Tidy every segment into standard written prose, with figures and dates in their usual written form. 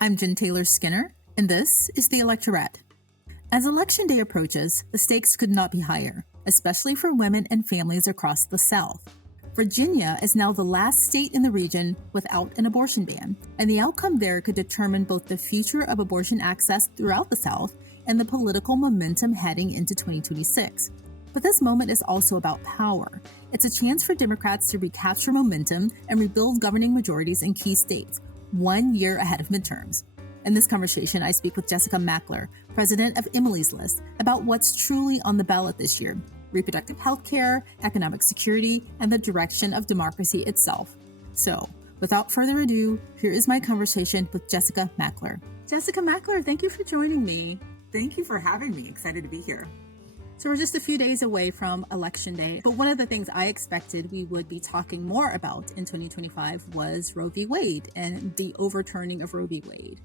I'm Jen Taylor Skinner, and this is the Electorate. As Election Day approaches, the stakes could not be higher, especially for women and families across the South. Virginia is now the last state in the region without an abortion ban, and the outcome there could determine both the future of abortion access throughout the South and the political momentum heading into 2026. But this moment is also about power. It's a chance for Democrats to recapture momentum and rebuild governing majorities in key states, 1 year ahead of midterms. In this conversation, I speak with Jessica Mackler, president of Emily's List, about what's truly on the ballot this year: reproductive health care, economic security, and the direction of democracy itself. So, without further ado, here is my conversation with Jessica Mackler. Jessica Mackler, thank you for joining me. Thank you for having me. Excited to be here. So we're just a few days away from Election Day, but one of the things I expected we would be talking more about in 2025 was Roe v. Wade and the overturning of Roe v. Wade.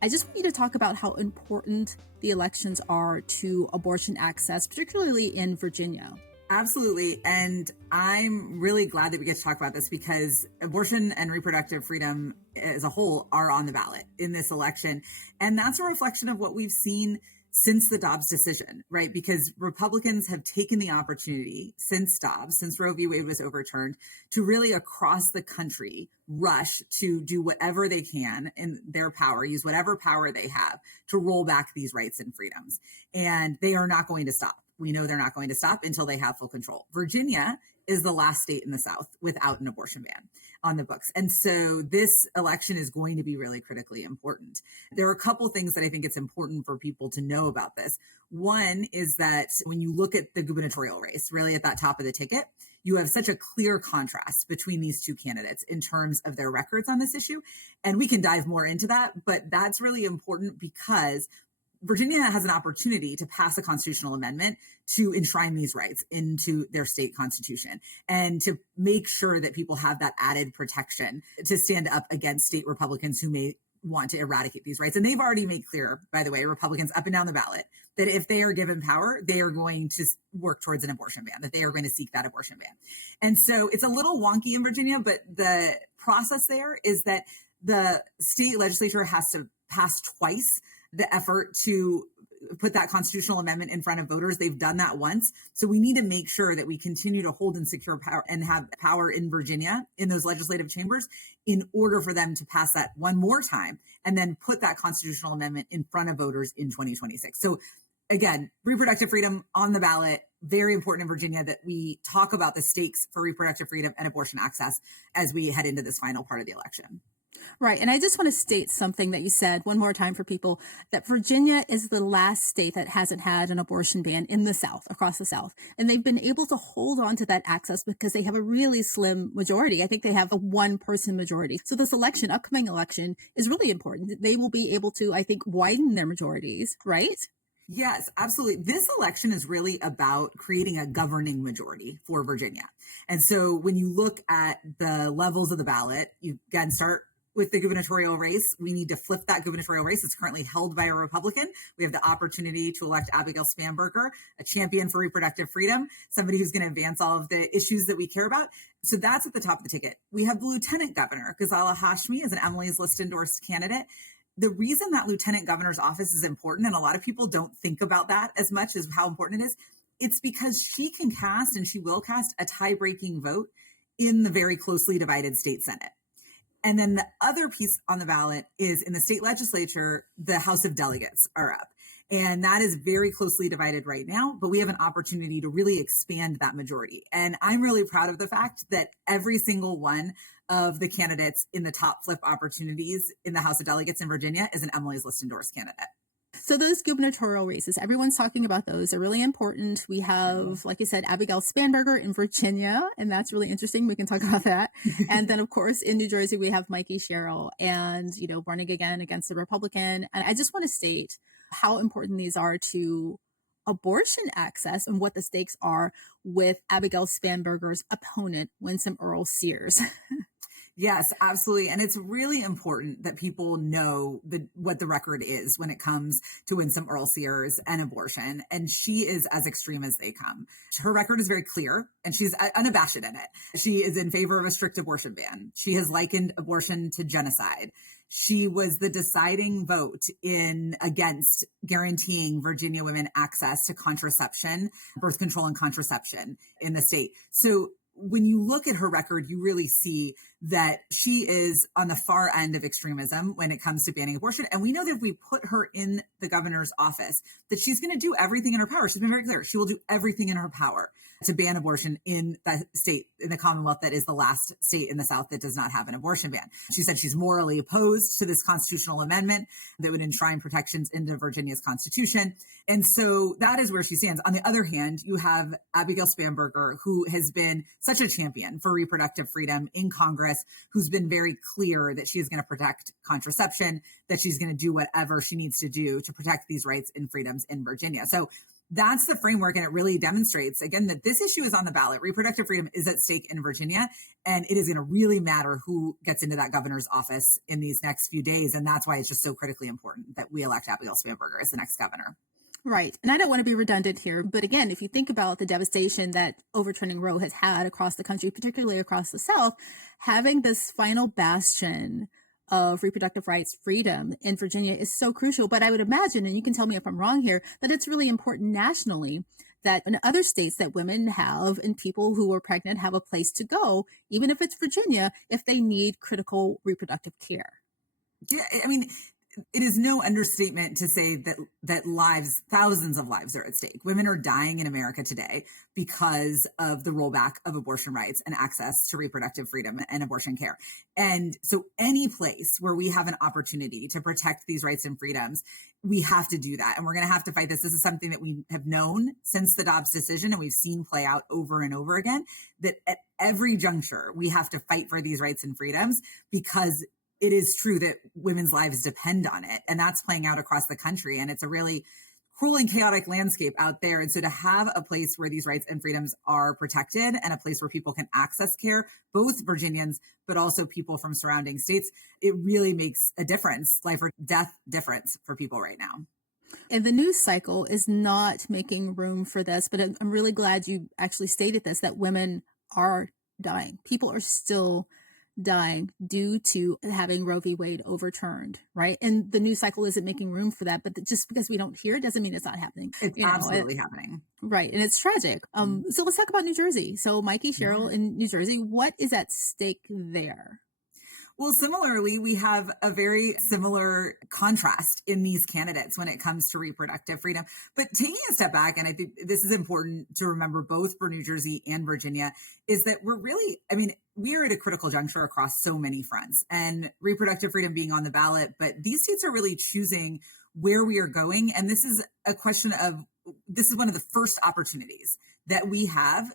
I just want you to talk about how important the elections are to abortion access, particularly in Virginia. Absolutely. And I'm really glad that we get to talk about this because abortion and reproductive freedom as a whole are on the ballot in this election. And that's a reflection of what we've seen since the Dobbs decision, right? Because Republicans have taken the opportunity since Dobbs, since Roe v. Wade was overturned, to really across the country rush to do whatever they can in their power, use whatever power they have to roll back these rights and freedoms. And they are not going to stop. We know they're not going to stop until they have full control. Virginia is the last state in the South without an abortion ban on the books. And so this election is going to be really critically important. There are a couple things that I think it's important for people to know about this. One is that when you look at the gubernatorial race, really at that top of the ticket, you have such a clear contrast between these two candidates in terms of their records on this issue. And we can dive more into that, but that's really important because Virginia has an opportunity to pass a constitutional amendment to enshrine these rights into their state constitution and to make sure that people have that added protection to stand up against state Republicans who may want to eradicate these rights. And they've already made clear, by the way, Republicans up and down the ballot, that if they are given power, they are going to work towards an abortion ban, that they are going to seek that abortion ban. And so it's a little wonky in Virginia, but the process there is that the state legislature has to pass twice the effort to put that constitutional amendment in front of voters. They've done that once. So we need to make sure that we continue to hold and secure power and have power in Virginia in those legislative chambers in order for them to pass that one more time and then put that constitutional amendment in front of voters in 2026. So again, reproductive freedom on the ballot, very important in Virginia that we talk about the stakes for reproductive freedom and abortion access as we head into this final part of the election. Right. And I just want to state something that you said one more time for people, that Virginia is the last state that hasn't had an abortion ban in the South, across the South. And they've been able to hold on to that access because they have a really slim majority. I think they have a one-person majority. So this election, upcoming election, is really important. They will be able to, I think, widen their majorities, right? Yes, absolutely. This election is really about creating a governing majority for Virginia. And so when you look at the levels of the ballot, you again start with the gubernatorial race. We need to flip that gubernatorial race. It's currently held by a Republican. We have the opportunity to elect Abigail Spanberger, a champion for reproductive freedom, somebody who's going to advance all of the issues that we care about. So that's at the top of the ticket. We have the lieutenant governor, Ghazala Hashmi, as an Emily's List-endorsed candidate. The reason that lieutenant governor's office is important, and a lot of people don't think about that as much as how important it is, it's because she can cast, and she will cast, a tie-breaking vote in the very closely divided state Senate. And then the other piece on the ballot is in the state legislature, the House of Delegates are up. And that is very closely divided right now, but we have an opportunity to really expand that majority. And I'm really proud of the fact that every single one of the candidates in the top flip opportunities in the House of Delegates in Virginia is an Emily's List-endorsed candidate. So those gubernatorial races, everyone's talking about those. They're really important. We have, like you said, Abigail Spanberger in Virginia, and that's really interesting. We can talk about that. And then, of course, in New Jersey, we have Mikey Sherrill and, running again against the Republican. And I just want to state how important these are to abortion access and what the stakes are with Abigail Spanberger's opponent, Winsome Earl Sears. Yes, absolutely. And it's really important that people know what the record is when it comes to Winsome Earl Sears and abortion. And she is as extreme as they come. Her record is very clear and she's unabashed in it. She is in favor of a strict abortion ban. She has likened abortion to genocide. She was the deciding vote in against guaranteeing Virginia women access to contraception, birth control and contraception in the state. So when you look at her record, you really see that she is on the far end of extremism when it comes to banning abortion. And we know that if we put her in the governor's office, that she's going to do everything in her power. She's been very clear. She will do everything in her power to ban abortion in the state, in the Commonwealth, that is the last state in the South that does not have an abortion ban. She said she's morally opposed to this constitutional amendment that would enshrine protections into Virginia's constitution. And so that is where she stands. On the other hand, you have Abigail Spanberger, who has been such a champion for reproductive freedom in Congress, who's been very clear that she is going to protect contraception, that she's going to do whatever she needs to do to protect these rights and freedoms in Virginia. So that's the framework. And it really demonstrates, again, that this issue is on the ballot. Reproductive freedom is at stake in Virginia. And it is going to really matter who gets into that governor's office in these next few days. And that's why it's just so critically important that we elect Abigail Spanberger as the next governor. Right. And I don't want to be redundant here, but again, if you think about the devastation that overturning Roe has had across the country, particularly across the South, having this final bastion of reproductive rights freedom in Virginia is so crucial. But I would imagine, and you can tell me if I'm wrong here, that it's really important nationally that in other states that women have and people who are pregnant have a place to go, even if it's Virginia, if they need critical reproductive care. Yeah, I mean, it is no understatement to say that lives, thousands of lives are at stake. Women are dying in America today because of the rollback of abortion rights and access to reproductive freedom and abortion care. And so any place where we have an opportunity to protect these rights and freedoms, we have to do that. And we're going to have to fight this. This is something that we have known since the Dobbs decision, and we've seen play out over and over again, that at every juncture, we have to fight for these rights and freedoms, because it is true that women's lives depend on it. And that's playing out across the country. And it's a really cruel and chaotic landscape out there. And so to have a place where these rights and freedoms are protected and a place where people can access care, both Virginians, but also people from surrounding states, it really makes a difference, life or death difference for people right now. And the news cycle is not making room for this, but I'm really glad you actually stated this, that women are dying. People are still dying due to having Roe v. Wade overturned, right? And the news cycle isn't making room for that, but just because we don't hear it doesn't mean it's not happening. It's absolutely happening. Right. And it's tragic. So let's talk about New Jersey. So Mikey Sherrill in New Jersey, what is at stake there? Well, similarly, we have a very similar contrast in these candidates when it comes to reproductive freedom. But taking a step back, and I think this is important to remember both for New Jersey and Virginia, is that we are at a critical juncture across so many fronts, and reproductive freedom being on the ballot. But these states are really choosing where we are going. And this is one of the first opportunities that we have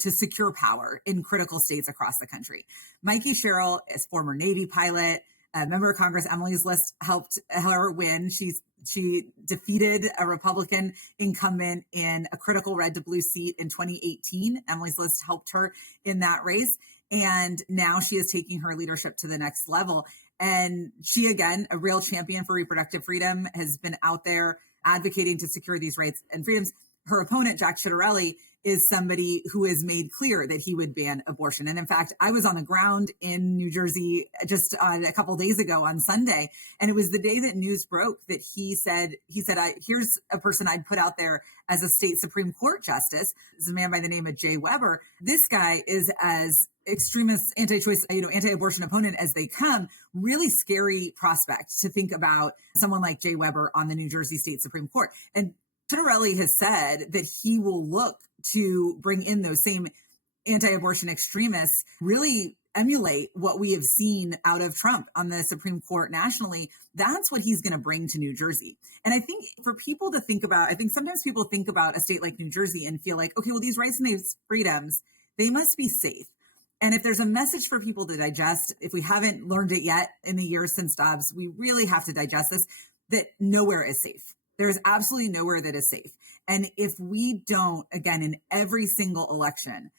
to secure power in critical states across the country. Mikey Sherrill is former Navy pilot, a member of Congress. Emily's List helped her win. She defeated a Republican incumbent in a critical red to blue seat in 2018. Emily's List helped her in that race. And now she is taking her leadership to the next level. And she, again, a real champion for reproductive freedom, has been out there advocating to secure these rights and freedoms. Her opponent, Jack Ciattarelli, is somebody who has made clear that he would ban abortion. And in fact, I was on the ground in New Jersey just a couple of days ago on Sunday. And it was the day that news broke that he said, here's a person I'd put out there as a state Supreme Court justice. This is a man by the name of Jay Weber. This guy is as extremist, anti-choice, anti-abortion opponent as they come. Really scary prospect to think about someone like Jay Weber on the New Jersey State Supreme Court. And Ciattarelli has said that he will look to bring in those same anti-abortion extremists, really emulate what we have seen out of Trump on the Supreme Court nationally. That's what he's going to bring to New Jersey. And I think for people to think about, I think sometimes people think about a state like New Jersey and feel like, okay, well, these rights and these freedoms, they must be safe. And if there's a message for people to digest, if we haven't learned it yet in the years since Dobbs, we really have to digest this, that nowhere is safe. There is absolutely nowhere that is safe. And if we don't, again, in every single election,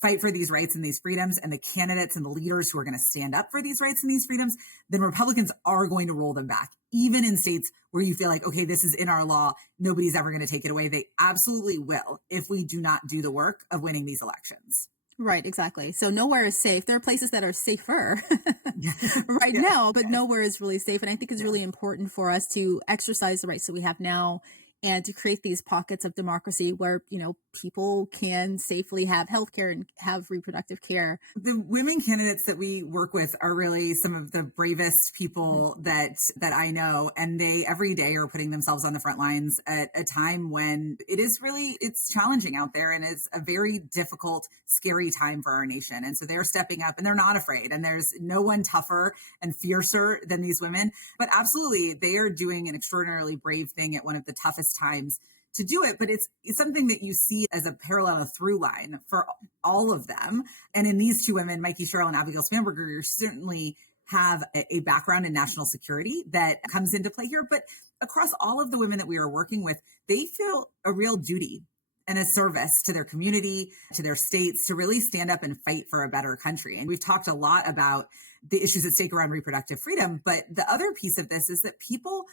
fight for these rights and these freedoms and the candidates and the leaders who are going to stand up for these rights and these freedoms, then Republicans are going to roll them back, even in states where you feel like, okay, this is in our law, nobody's ever going to take it away. They absolutely will if we do not do the work of winning these elections. Right, exactly. So nowhere is safe. There are places that are safer Yeah. right Yeah. now, but nowhere is really safe. And I think it's Yeah. really important for us to exercise the rights that we have now and to create these pockets of democracy where, people can safely have healthcare and have reproductive care. The women candidates that we work with are really some of the bravest Mhm. people that I know, and they every day are putting themselves on the front lines at a time when it's challenging out there, and it's a very difficult, scary time for our nation. And so they're stepping up, and they're not afraid, and there's no one tougher and fiercer than these women. But absolutely, they are doing an extraordinarily brave thing at one of the toughest times to do it. But it's something that you see as a parallel, a through line for all of them. And in these two women, Mikey Sherrill and Abigail Spanberger, you certainly have a background in national security that comes into play here. But across all of the women that we are working with, they feel a real duty and a service to their community, to their states, to really stand up and fight for a better country. And we've talked a lot about the issues at stake around reproductive freedom. But the other piece of this is that people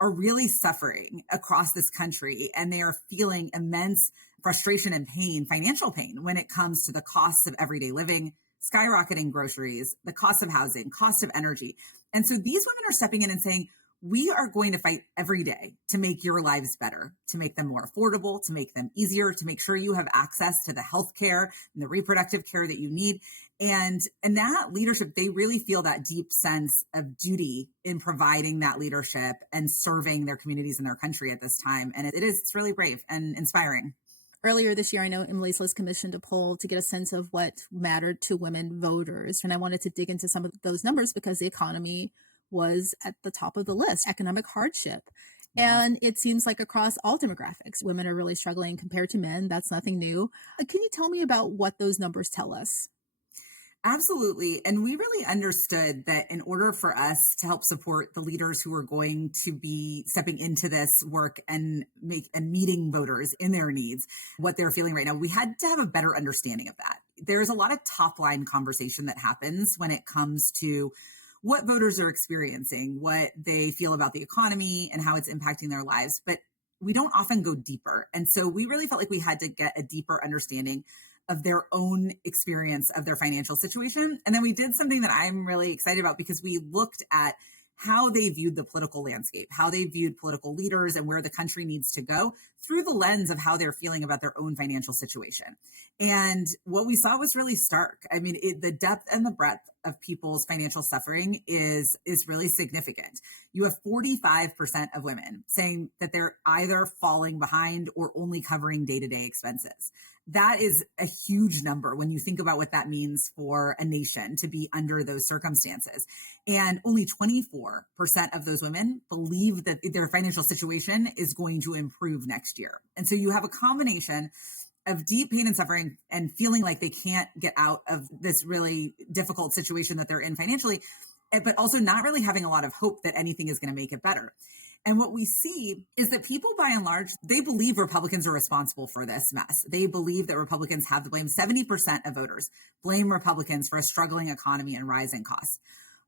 are really suffering across this country, and they are feeling immense frustration and pain, financial pain, when it comes to the costs of everyday living, skyrocketing groceries, the cost of housing, cost of energy. And so these women are stepping in and saying, we are going to fight every day to make your lives better, to make them more affordable, to make them easier, to make sure you have access to the health care and the reproductive care that you need. And that leadership, they really feel that deep sense of duty in providing that leadership and serving their communities and their country at this time. And it's really brave and inspiring. Earlier this year, I know Emily's List commissioned a poll to get a sense of what mattered to women voters. And I wanted to dig into some of those numbers because the economy was at the top of the list, economic hardship. Yeah. And it seems like across all demographics, women are really struggling compared to men. That's nothing new. Can you tell me about what those numbers tell us? Absolutely. And we really understood that in order for us to help support the leaders who are going to be stepping into this work and meeting voters in their needs, what they're feeling right now, we had to have a better understanding of that. There's a lot of top line conversation that happens when it comes to what voters are experiencing, what they feel about the economy and how it's impacting their lives. But we don't often go deeper. And so we really felt like we had to get a deeper understanding of their own experience of their financial situation. And then we did something that I'm really excited about, because we looked at how they viewed the political landscape, how they viewed political leaders and where the country needs to go through the lens of how they're feeling about their own financial situation. And what we saw was really stark. I mean, the depth and the breadth of people's financial suffering is really significant. You have 45% of women saying that they're either falling behind or only covering day-to-day expenses. That is a huge number when you think about what that means for a nation to be under those circumstances. And only 24% of those women believe that their financial situation is going to improve next year. And so you have a combination of deep pain and suffering and feeling like they can't get out of this really difficult situation that they're in financially, but also not really having a lot of hope that anything is going to make it better. And what we see is that people, by and large, they believe Republicans are responsible for this mess. They believe that Republicans have the blame. 70% of voters blame Republicans for a struggling economy and rising costs.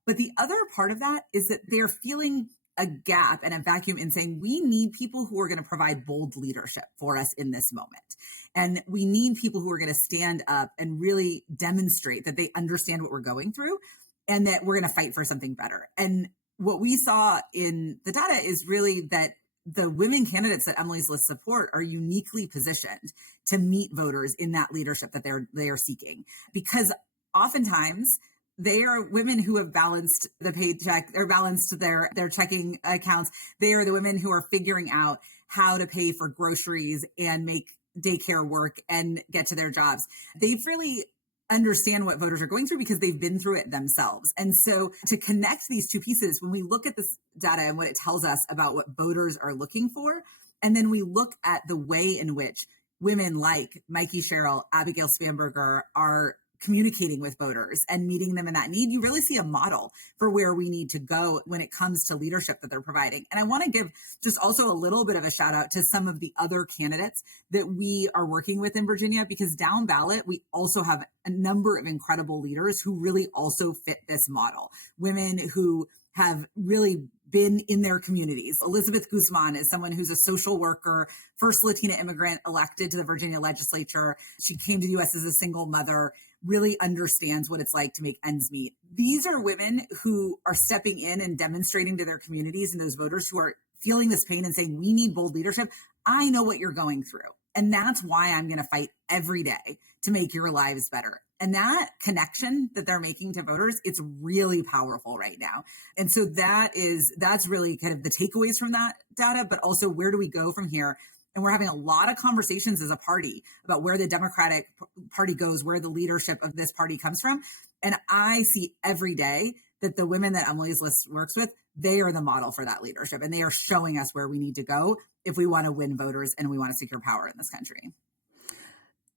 But the other part of that is that they're feeling a gap and a vacuum in saying, we need people who are going to provide bold leadership for us in this moment. And we need people who are going to stand up and really demonstrate that they understand what we're going through and that we're going to fight for something better. And what we saw in the data is really that the women candidates that Emily's List support are uniquely positioned to meet voters in that leadership that they are seeking, because oftentimes they are women who have balanced the paycheck or balanced their checking accounts. They are the women who are figuring out how to pay for groceries and make daycare work and get to their jobs. They've really understand what voters are going through because they've been through it themselves. And so to connect these two pieces, when we look at this data and what it tells us about what voters are looking for, and then we look at the way in which women like Mikey Sherrill, Abigail Spanberger are communicating with voters and meeting them in that need, you really see a model for where we need to go when it comes to leadership that they're providing. And I want to give just also a little bit of a shout out to some of the other candidates that we are working with in Virginia, because down ballot, we also have a number of incredible leaders who really also fit this model. Women who have really been in their communities. Elizabeth Guzman is someone who's a social worker, first Latina immigrant elected to the Virginia legislature. She came to the US as a single mother, really understands what it's like to make ends meet. These are women who are stepping in and demonstrating to their communities and those voters who are feeling this pain and saying, we need bold leadership. I know what you're going through. And that's why I'm going to fight every day to make your lives better. And that connection that they're making to voters, it's really powerful right now. And so that's really kind of the takeaways from that data, but also where do we go from here? And we're having a lot of conversations as a party about where the Democratic Party goes, where the leadership of this party comes from. And I see every day that the women that Emily's List works with, they are the model for that leadership. And they are showing us where we need to go if we want to win voters and we want to secure power in this country.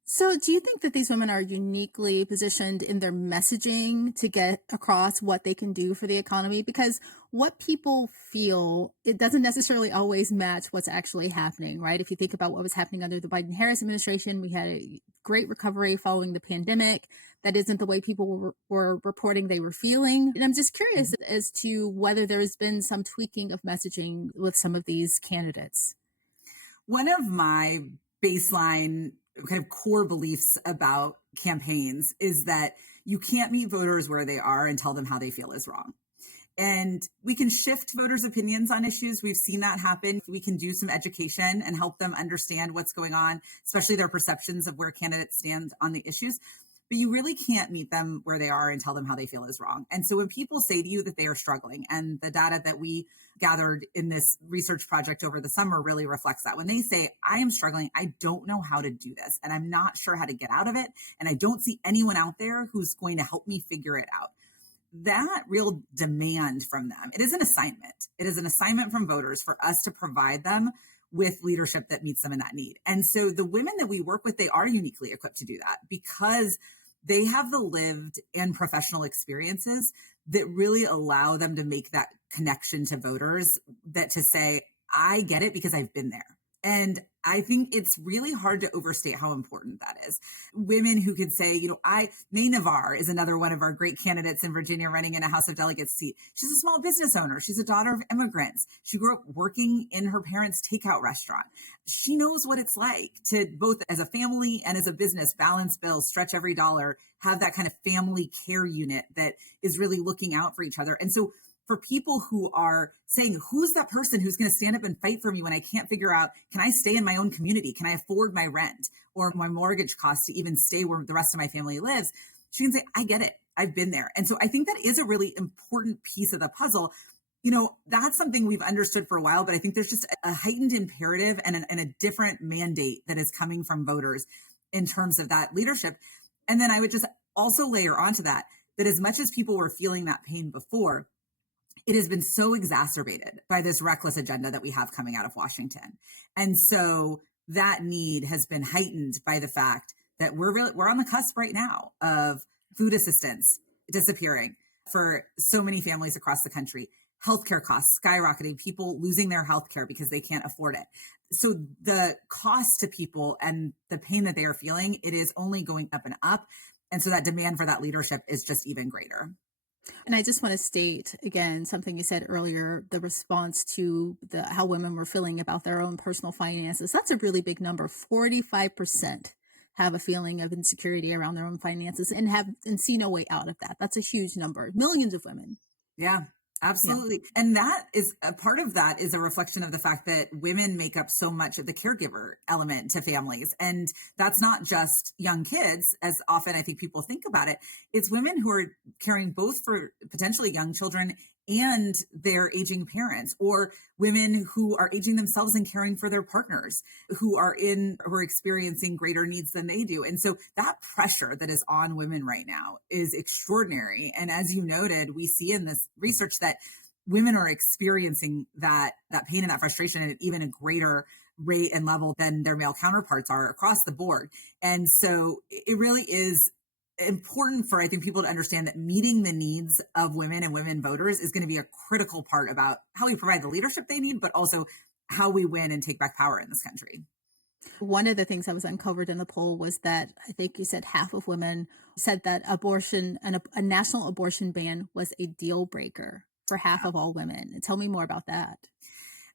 So, do you think that these women are uniquely positioned in their messaging to get across what they can do for the economy? Because what people feel, it doesn't necessarily always match what's actually happening, right? If you think about what was happening under the Biden-Harris administration, we had a great recovery following the pandemic. That isn't the way people were reporting they were feeling. And I'm just curious as to whether there's been some tweaking of messaging with some of these candidates. One of my baseline kind of core beliefs about campaigns is that you can't meet voters where they are and tell them how they feel is wrong. And we can shift voters' opinions on issues. We've seen that happen. We can do some education and help them understand what's going on, especially their perceptions of where candidates stand on the issues. But you really can't meet them where they are and tell them how they feel is wrong. And so when people say to you that they are struggling, and the data that we gathered in this research project over the summer really reflects that. When they say, I am struggling, I don't know how to do this, and I'm not sure how to get out of it, and I don't see anyone out there who's going to help me figure it out. That real demand from them, it is an assignment. It is an assignment from voters for us to provide them with leadership that meets them in that need. And so the women that we work with, they are uniquely equipped to do that because they have the lived and professional experiences that really allow them to make that connection to voters, that to say, I get it because I've been there. And I think it's really hard to overstate how important that is. Women who could say, May Navarre is another one of our great candidates in Virginia running in a House of Delegates seat. She's a small business owner. She's a daughter of immigrants. She grew up working in her parents' takeout restaurant. She knows what it's like to both as a family and as a business balance bills, stretch every dollar, have that kind of family care unit that is really looking out for each other. And so for people who are saying, who's that person who's going to stand up and fight for me when I can't figure out, can I stay in my own community? Can I afford my rent or my mortgage costs to even stay where the rest of my family lives? She can say, I get it. I've been there. And so I think that is a really important piece of the puzzle. That's something we've understood for a while, but I think there's just a heightened imperative and a different mandate that is coming from voters in terms of that leadership. And then I would just also layer onto that as much as people were feeling that pain before, it has been so exacerbated by this reckless agenda that we have coming out of Washington. And so that need has been heightened by the fact that we're on the cusp right now of food assistance disappearing for so many families across the country, healthcare costs skyrocketing, people losing their healthcare because they can't afford it. So the cost to people and the pain that they are feeling, it is only going up and up. And so that demand for that leadership is just even greater. And I just want to state again something you said earlier, the response to how women were feeling about their own personal finances. That's a really big number. 45% have a feeling of insecurity around their own finances and see no way out of that. That's a huge number. Millions of women. Yeah. Absolutely. Yeah. And that is a part of that is a reflection of the fact that women make up so much of the caregiver element to families. And that's not just young kids, as often I think people think about it. It's women who are caring both for potentially young children and their aging parents, or women who are aging themselves and caring for their partners who are experiencing greater needs than they do. And so that pressure that is on women right now is extraordinary. And as you noted, we see in this research that women are experiencing that pain and that frustration at even a greater rate and level than their male counterparts are across the board. And so it really is important for, I think, people to understand that meeting the needs of women and women voters is going to be a critical part about how we provide the leadership they need, but also how we win and take back power in this country. One of the things that was uncovered in the poll was that I think you said half of women said that abortion and a national abortion ban was a deal breaker for half of all women. Tell me more about that.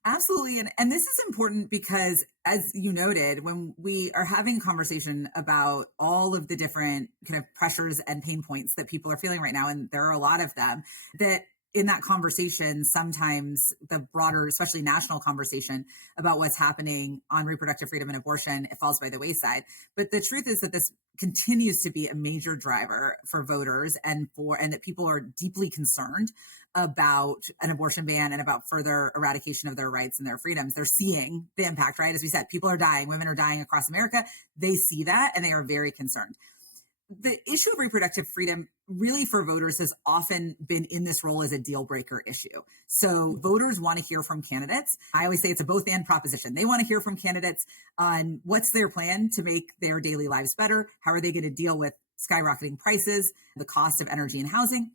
Absolutely. And this is important because, as you noted, when we are having a conversation about all of the different kind of pressures and pain points that people are feeling right now, and there are a lot of them, that in that conversation, sometimes the broader, especially national conversation about what's happening on reproductive freedom and abortion, it falls by the wayside. But the truth is that this continues to be a major driver for voters and that people are deeply concerned about an abortion ban and about further eradication of their rights and their freedoms. They're seeing the impact, right? As we said, people are dying, women are dying across America. They see that and they are very concerned. The issue of reproductive freedom really for voters has often been in this role as a deal breaker issue. So voters want to hear from candidates. I always say it's a both and proposition. They want to hear from candidates on what's their plan to make their daily lives better. How are they going to deal with skyrocketing prices, the cost of energy and housing?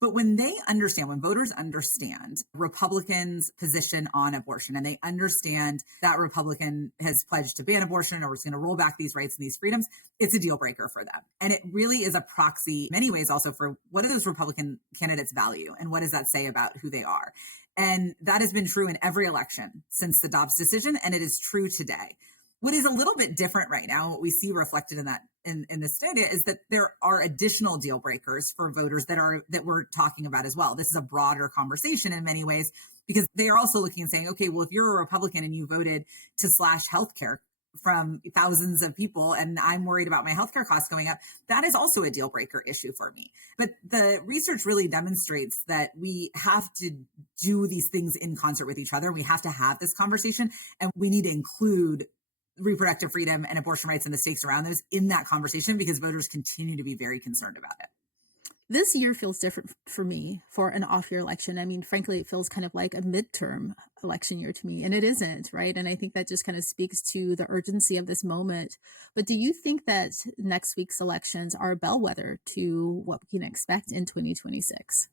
But when voters understand Republicans' position on abortion, and they understand that Republican has pledged to ban abortion or is going to roll back these rights and these freedoms, it's a deal breaker for them. And it really is a proxy, in many ways, also for what do those Republican candidates value and what does that say about who they are? And that has been true in every election since the Dobbs decision, and it is true today. What is a little bit different right now, what we see reflected in that in this data, is that there are additional deal breakers for voters that we're talking about as well. This is a broader conversation in many ways because they are also looking and saying, okay, well, if you're a Republican and you voted to slash healthcare from thousands of people, and I'm worried about my healthcare costs going up, that is also a deal breaker issue for me. But the research really demonstrates that we have to do these things in concert with each other. We have to have this conversation, and we need to include reproductive freedom and abortion rights and the stakes around those in that conversation because voters continue to be very concerned about it. This year feels different for me for an off year election. I mean, frankly, it feels kind of like a midterm election year to me, and it isn't, right? And I think that just kind of speaks to the urgency of this moment. But do you think that next week's elections are a bellwether to what we can expect in 2026?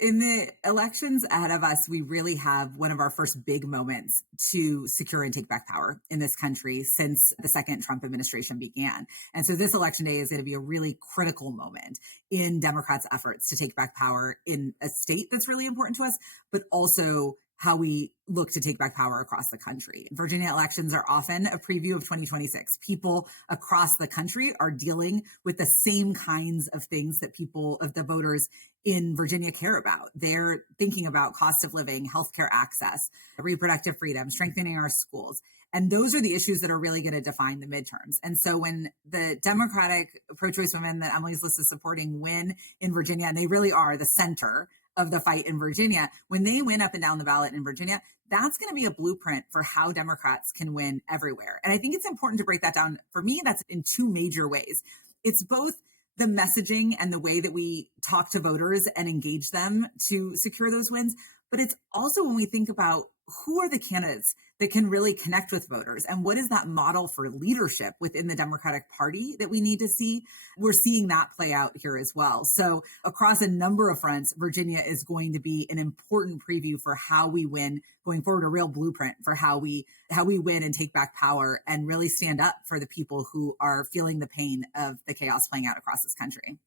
In the elections ahead of us, we really have one of our first big moments to secure and take back power in this country since the second Trump administration began. And so this election day is going to be a really critical moment in Democrats' efforts to take back power in a state that's really important to us, but also how we look to take back power across the country. Virginia elections are often a preview of 2026. People across the country are dealing with the same kinds of things that the voters in Virginia care about. They're thinking about cost of living, healthcare access, reproductive freedom, strengthening our schools. And those are the issues that are really going to define the midterms. And so when the Democratic pro-choice women that Emily's List is supporting win in Virginia, and they really are the center of the fight in Virginia, when they win up and down the ballot in Virginia, that's going to be a blueprint for how Democrats can win everywhere. And I think it's important to break that down. For me, that's in two major ways. It's both the messaging and the way that we talk to voters and engage them to secure those wins. But it's also when we think about who are the candidates that can really connect with voters and what is that model for leadership within the Democratic Party that we need to see. We're seeing that play out here as well. So across a number of fronts, Virginia is going to be an important preview for how we win going forward, a real blueprint for how we win and take back power and really stand up for the people who are feeling the pain of the chaos playing out across this country.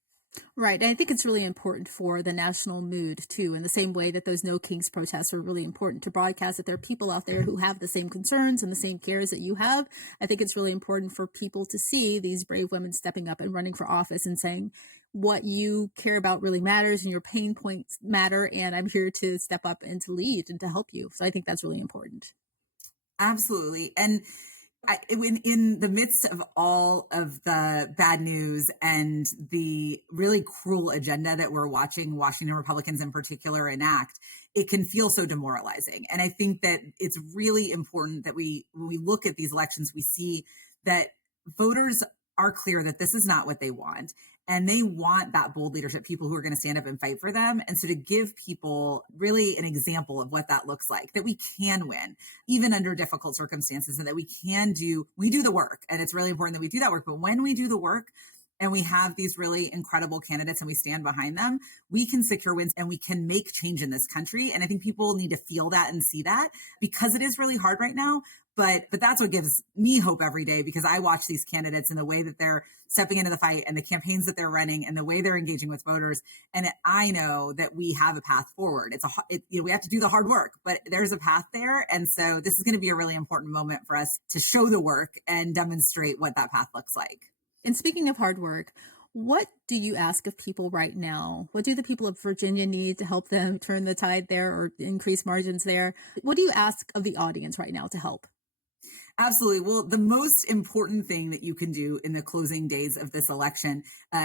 Right. And I think it's really important for the national mood, too, in the same way that those No Kings protests are really important to broadcast that there are people out there who have the same concerns and the same cares that you have. I think it's really important for people to see these brave women stepping up and running for office and saying what you care about really matters and your pain points matter. And I'm here to step up and to lead and to help you. So I think that's really important. Absolutely. And in the midst of all of the bad news and the really cruel agenda that we're watching Washington Republicans in particular enact, it can feel so demoralizing. And I think that it's really important that when we look at these elections, we see that voters are clear that this is not what they want. And they want that bold leadership, people who are going to stand up and fight for them. And so to give people really an example of what that looks like, that we can win, even under difficult circumstances, and that we do the work. And it's really important that we do that work. But when we do the work, and we have these really incredible candidates and we stand behind them, we can secure wins and we can make change in this country. And I think people need to feel that and see that, because it is really hard right now. But that's what gives me hope every day, because I watch these candidates and the way that they're stepping into the fight and the campaigns that they're running and the way they're engaging with voters. And I know that we have a path forward. We have to do the hard work, but there's a path there. And so this is going to be a really important moment for us to show the work and demonstrate what that path looks like. And speaking of hard work, what do you ask of people right now? What do the people of Virginia need to help them turn the tide there or increase margins there? What do you ask of the audience right now to help? Absolutely. Well, the most important thing that you can do in the closing days of this election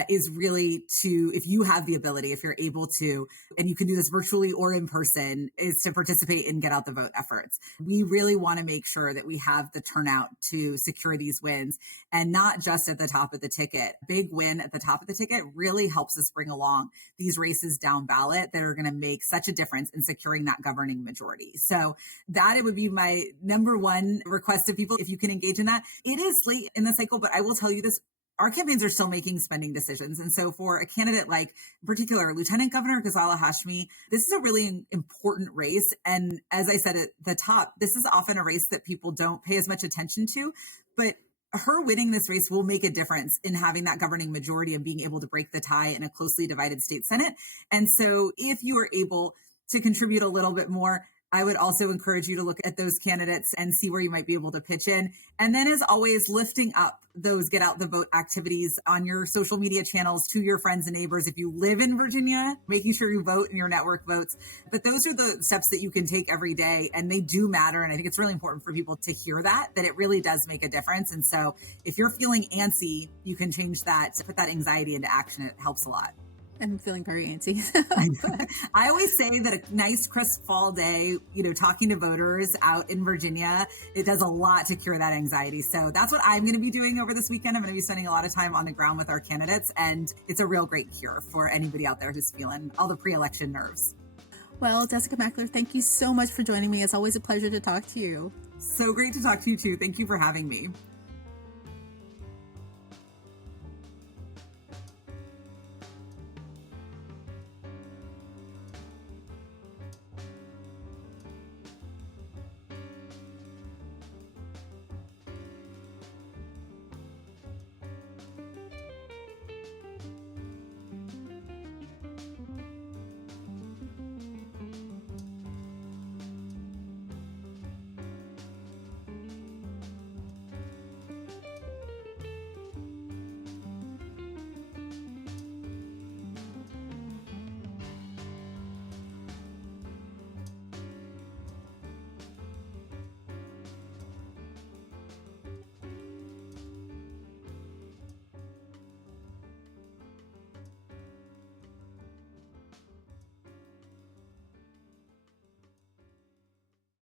is really to, if you have the ability, if you're able to, and you can do this virtually or in person, is to participate in get out the vote efforts. We really want to make sure that we have the turnout to secure these wins, and not just at the top of the ticket. Big win at the top of the ticket really helps us bring along these races down ballot that are going to make such a difference in securing that governing majority. So that it would be my number one request of people, if you can engage in that. It is late in the cycle, but I will tell you this. Our campaigns are still making spending decisions. And so for a candidate like, in particular, Lieutenant Governor Ghazala Hashmi, this is a really important race. And as I said at the top, this is often a race that people don't pay as much attention to. But her winning this race will make a difference in having that governing majority and being able to break the tie in a closely divided state Senate. And so if you are able to contribute a little bit more, I would also encourage you to look at those candidates and see where you might be able to pitch in. And then, as always, lifting up those get out the vote activities on your social media channels to your friends and neighbors. If you live in Virginia, making sure you vote and your network votes. But those are the steps that you can take every day, and they do matter. And I think it's really important for people to hear that it really does make a difference. And so if you're feeling antsy, you can change that, to put that anxiety into action. It helps a lot. I'm feeling very antsy. I always say that a nice crisp fall day, talking to voters out in Virginia, it does a lot to cure that anxiety. So that's what I'm going to be doing over this weekend. I'm going to be spending a lot of time on the ground with our candidates, and it's a real great cure for anybody out there who's feeling all the pre-election nerves. Well, Jessica Mackler, thank you so much for joining me. It's always a pleasure to talk to you. So great to talk to you too. Thank you for having me.